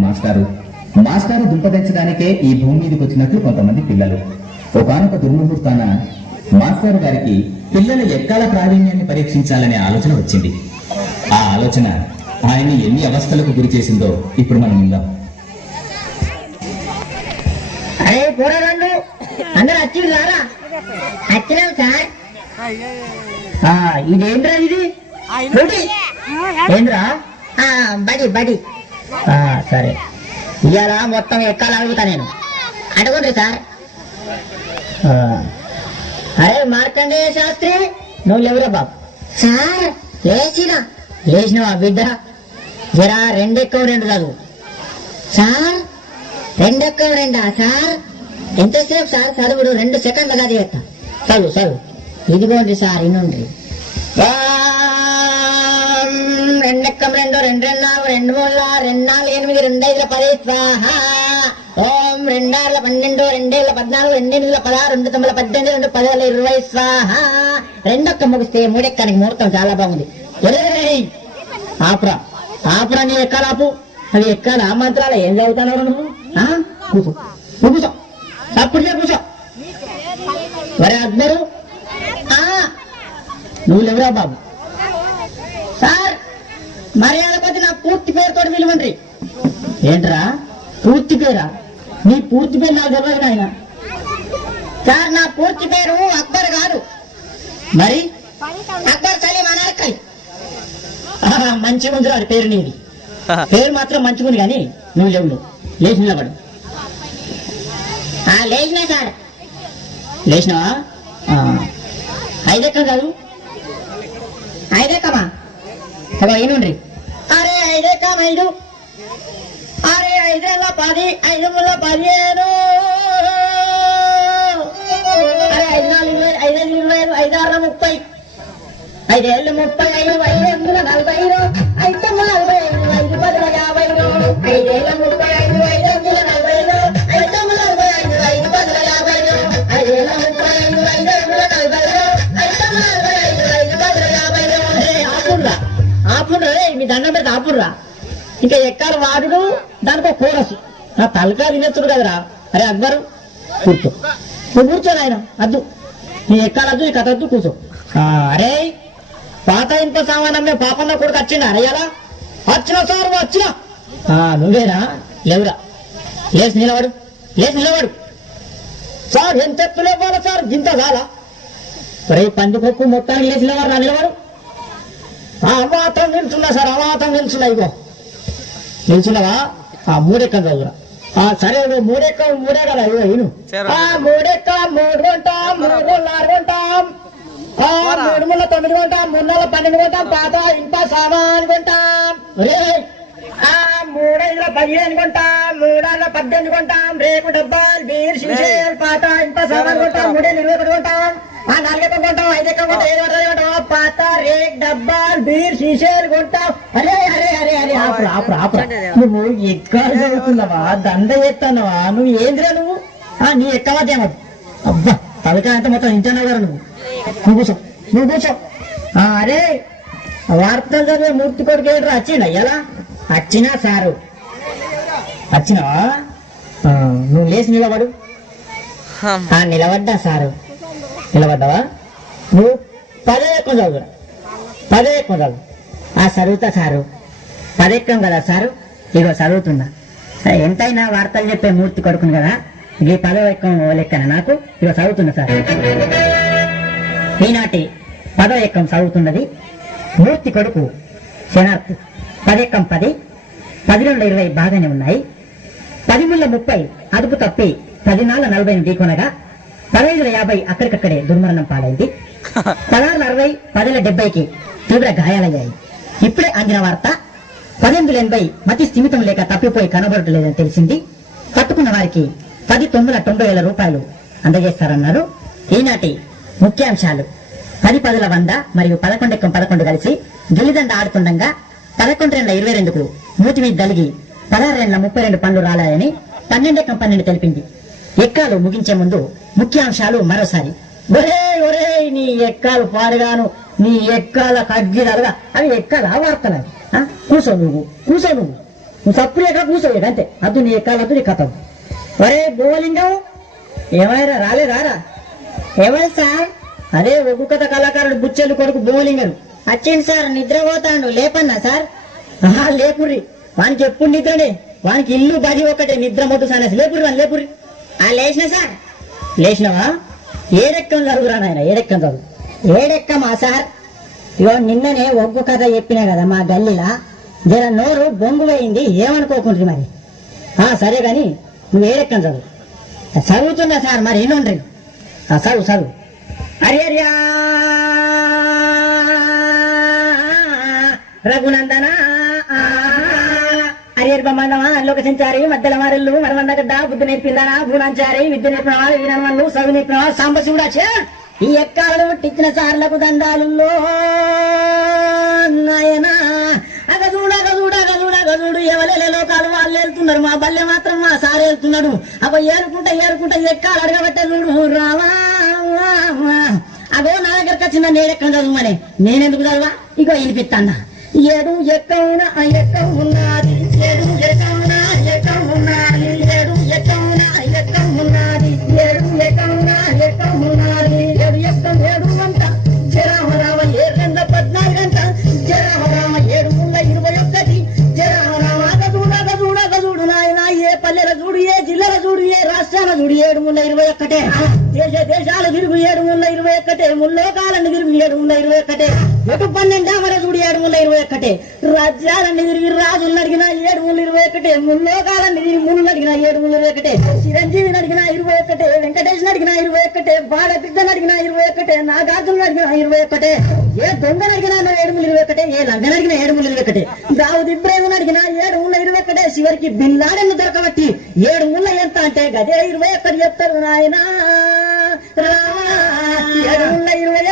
మాస్టారు మాస్టారు దుంపదించడానికే ఈ భూమి మీదకి వచ్చినట్లు కొంతమంది పిల్లలు. ఒకనొక దుర్ముహూర్తాన మాస్టారు గారికి పిల్లల ఎక్కాల ప్రావీణ్యాన్ని పరీక్షించాలనే ఆలోచన వచ్చింది. ఆ ఆలోచన ఆయన్ని ఎన్ని అవస్థలకు గురి చేసిందో ఇప్పుడు మనం విందాం. అరే కూరగాండు అందరు వచ్చింది రారా? వచ్చినాం సార్. ఆ, ఇదేంట్రా ఇది? బడి. ఏంద్రా బడి. సరే. ఇవాళ మొత్తం ఎక్కాలి అడుగుతా నేను అడగండి సార్. అరే మార్కండేయ శాస్త్రి నువ్వు లేవురా బాబు. సార్ లేచినా. లేచినావా బిడ్డ? జరా రెండెక్కవ రెండు చదువు సార్ రెండెక్కవ రెండా? సార్. ఎంతసేపు సార్ చదువుడు? రెండు సెకండ్లు కాదు చేస్తా. చదువు చదువు. ఇదిగోండి సార్ ఇనుండ్రి. రెండెక్కం రెండు రెండు రెండు నాలుగు రెండు మూడు రెండు నాలుగు ఎనిమిది రెండు ఐదుల పది స్వాహ! ఓం రెండారుల పన్నెండు రెండేళ్ళ పద్నాలుగు రెండేళ్ళ పదహారు రెండు తొమ్మిది పద్దెనిమిది రెండు పదివేల ఇరవై స్వాహ! రెండొక్క ముగిస్తే మూడెక్కడానికి ముహూర్తం చాలా బాగుంది. ఆపురా. ఆపురా నీ ఎక్కాలాపు అది ఎక్కాల ఆ మంత్రాలు. ఏం చదువుతున్నావు నువ్వు? ఆ? కూర్చో. నువ్వు కూర్చో. అప్పుడు కూర్చో. మరి అక్బరు ఆ, నువ్వు లేవురా బాబు. మర్యాద కొద్ది నా పూర్తి పేరుతో విలువండి ఏంట్రా? పూర్తి పేరా? నీ పూర్తి పేరు నాకు తెలియదు నాయన. సార్ నా పూర్తి పేరు అక్బర్ కాదు. మరి? అక్బర్ సలీం అనార్కల్. ఆహా, మంచిగా ఉంది వాడి పేరు నీది. పేరు మాత్రం మంచిగా ఉంది కానీ నువ్వు లేవు లేచి నిలబడు. ఆ, లేచినా సార్. లేచినావా? ఐదెక్క కాదు? ఐదెక్కమా? అదో అయినుండ్రి అరే ఐదెక్కం ఐదు అరే ఐదేళ్ళ పది ఐదు ముళ్ళ పదిహేను అరే ఐదు నాలుగు ఇరవై ఐదు ఐదు ఇరవై ఐదు ఐదు ఆరు ముప్పై ఐదేళ్ళు ముప్పై ఐదు ఐదు వందల నలభై ఐదు తొమ్మిది నలభై ఐదు ఐదు పదుల యాభై ఐదేళ్ళ ముప్పై ఐదు ఐదు వందల ఆపుర్రా దండం పెడితే ఆపుర్రా. ఇంకా ఎక్కారు వాడుడు దానికి ఒక కోరసు. నా తలకా వినెత్తుడు కదరా. అరే అక్బరు కూర్చో. నువ్వు కూర్చోను నాయన అద్దు. నీ ఎక్కాలద్దు నీ కథ వద్దు కూర్చో. అరే పాత ఇంత సామానమ్మే పాపన్న కొడుకు వచ్చిండా ఎలా? వచ్చిన సార్ వచ్చిన ఆ, నువ్వేనా లేవురా. లేచి నిలబడు. లేచి నిలబడు. సార్ ఎంత ఎత్తు లేపాలా సార్? గింత చాలా రే పందికొక్కు మొత్తానికి లేచి నిలబడు నా నిలబడు. అమాతం నిల్చున్నా సార్ అమాతం నిల్చున్నా ఇగో. నిల్చున్నావా? ఆ మూడెక్కం చదువురా. ఆ సరే నువ్వు మూడెక్కం మూడే కదా ఇగో ఇను. ఆ మూడెక్క మూడు కొంటాం మూడు రోజులు ఆరు కొంటాం. ఆ మూడు ముళ్ళ తొమ్మిది కొంటాం మూడు నెలల పన్నెండు కొంటాం పాత ఇంత సామాన్ కొంటాం. ఒరేయ్, ఆ మూడైదుల పదిహేను కొంటాం మూడాళ్ళ పద్దెనిమిది కొంటాం రేపు డబ్బాలు బీర్ శివసేల్ పాత ఇంత సామాన్ కొంటాం మూడేళ్ళు ఇరవై ఒకటి కొంటాం ఆ నాలుగెక్క కొంటాం ఐదెక్క కొంటాం ఏడు రేక్ డబ్బాలు బీర్ కొంటాం అరే అరే అరే అరే ఆపురా ఆపురా ఆపురా నువ్వు ఎక్కడ చదువుతున్నావా? దండ చేస్తున్నావా? నువ్వు ఏంద్రా నువ్వు? ఆ నీ ఎక్కవదేమది అబ్బా తలకాయ అంతా మొత్తం కదా నువ్వు. నువ్వు కూర్చో నువ్వు కూర్చో. ఆ, అరే వార్తలు చదివే మూర్తి కొడుకు ఏంట్రా వచ్చిండా ఎలా? వచ్చినా సారు. వచ్చినావా నువ్వు లేచి నిలబడు. ఆ నిలబడ్డా సారు. నిలబడ్డావా? నువ్వు పదే ఎక్కువ చదువురా. పదే చదువు ఆ చదువుతా సారు. పదెక్కం కదా సారు. ఇగో చదువుతున్నా. ఎంతైనా వార్తలు చెప్పే మూర్తి కొడుకును కదా? ఈ పదో ఎక్కం లెక్కన నాకు. ఇగో చదువుతున్నా సార్. ఈనాటి పదో ఎక్కం చదువుతున్నది మూర్తి కొడుకు శనార్థ్ పదెక్కం పది పది రెండు ఇరవై బాగానే ఉన్నాయి. పదిముళ్ళ ముప్పై అదుపు తప్పి పదినాళ్ళ నలభై ఢీకొనగా పదహైదుల యాభై అక్కడికక్కడే దుర్మరణం పాలైంది. పదహారుల అరవై పదిల డెబ్బైకి తీవ్ర గాయాలయ్యాయి. ఇప్పుడే అందిన వార్త పదెనిమిది ఎనభై మతి స్థిమితం లేక తప్పిపోయి కనబడలేదని తెలిసింది. పట్టుకున్న వారికి పది తొమ్మిది తొంభై వేల రూపాయలు అందజేస్తారన్నారు. ఈనాటి ముఖ్యాంశాలు. పది పదుల వంద మరియు పదకొండెక్కం పదకొండు కలిసి గిలిదండ ఆడుతుండగా పదకొండు రెండ్ల ఇరవై రెండుకు మూతి మీద దలిగి పదహారు రెండ్ల ముప్పై రెండు పనులు రాలాయని పన్నెండెక్కం పన్నెండు తెలిపింది. ఎక్కాలు ముగించే ముందు ముఖ్యాంశాలు మరోసారి. ఒరే ఒరే నీ ఎక్కాలు పాడుగాను నీ ఎక్కాల కగ్గిదలుగా అవి ఎక్కాల వార్తలు ఆ? కూసో నువ్వు కూసో నువ్వు. నువ్వు తప్పు లేక కూర్చోవు అంతే. అద్దు నీ ఎక్కాలి నీ కథం. ఒరే బోలింగం ఏమైనా రాలేదా రా ఎవరు సార్? అదే ఒగ్గు కథ కళాకారుడు బుచ్చెలు కొడుకు బోలింగరు వచ్చింది సార్ నిద్రపోతాడు లేపన్నా సార్? ఆహా లేపుర్రి. వానికి ఎప్పుడు నిద్రనే? వానికి ఇల్లు బది ఒకటే నిద్ర మొద్దు సానేసి లేపుర్రి వాని లేపుర్రి. ఆ లేచిన సార్? లేచినవా? ఏడెక్కం చదువురా నాయన? ఏడెక్కం చదువు? ఏడెక్కమా సార్? ఇగో నిన్ననే ఒగ్గు కథ చెప్పినా కదా మా గల్లీలా. జర నోరు బొంగు పోయింది ఏమనుకోకుండ్రి మరి? ఆ సరే గాని నువ్వు ఏడెక్కను చదువు. చదువుతున్నా సార్ మరి ఏనుండ్రి ఆ చదువు చదువు. హరియర్యా రఘునందన అరియర్ బ్రహ్మాండమా లోక మధ్యల మారెల్లు మరమందగడ్డ బుద్ధి నేర్పిందానా భూనాంచారి విద్య నేర్పిన వాళ్ళు వినమన్ను చదువు నేర్పిన వాళ్ళు ఈ ఎక్కాలను పుట్టించిన సార్లకు దండాలుల్లో నాయనా అగజూడు అగజూడు అగజూడు అగజూడు ఎవరెళ్ళే లోకాలు వాళ్ళు వెళ్తున్నారు మా బల్లె మాత్రం మా సార్ వెళ్తున్నాడు అబ్బో ఏరుకుంటా ఏరుకుంటా ఎక్కాలు అడగబట్టే చూడు రావా అగో నా దగ్గరకు వచ్చిన నేనెక్కడ చదువుమని? నేనెందుకు చదవా? ఇగో వినిపిస్తాన్నా ఏడు ఎక్కవున ఎక్క ఉన్నా ఒక్కటే దేశ దేశాల తిరుగు ఏడు ముళ్ళ ఇరవై ఒక్కటే ముల్లోకాలను తిరుగు ఏడు ముళ్ళ ఇరవై ఒక్కటే ఒకటి పన్నెండు అమరజుడు ఏడు వందల ఇరవై ఒకటి రాజ్యాలన్నీ తిరిగి రాజులు అడిగిన ఏడు వందల ఇరవై ఒకటే ముల్లోకాలన్నీ తిరిగి ముళ్ళు అడిగిన ఏడు వందల ఇరవై ఒకటి చిరంజీవిని అడిగిన ఇరవై ఒకటి వెంకటేష్ని అడిగిన ఇరవై ఒకటి బాలబిడ్డను అడిగిన ఇరవై ఒకటి నాగార్జును అడిగిన ఇరవై ఒకటి ఏ దొంగను అడిగినా ఏడు వందల ఇరవై ఒకటి ఏ లంగన అడిగిన ఏడు వందల ఇరవై ఒకటి దావుద్ ఇబ్రాహిం అడిగిన ఏడు వందల ఇరవై ఒకటి చివరికి బిల్లాడను దొరకబట్టి ఏడు వందల ఎంత అంటే గదే ఇరవై ఒకటి చెప్తారు నాయన ఏడు వందల ఇరవై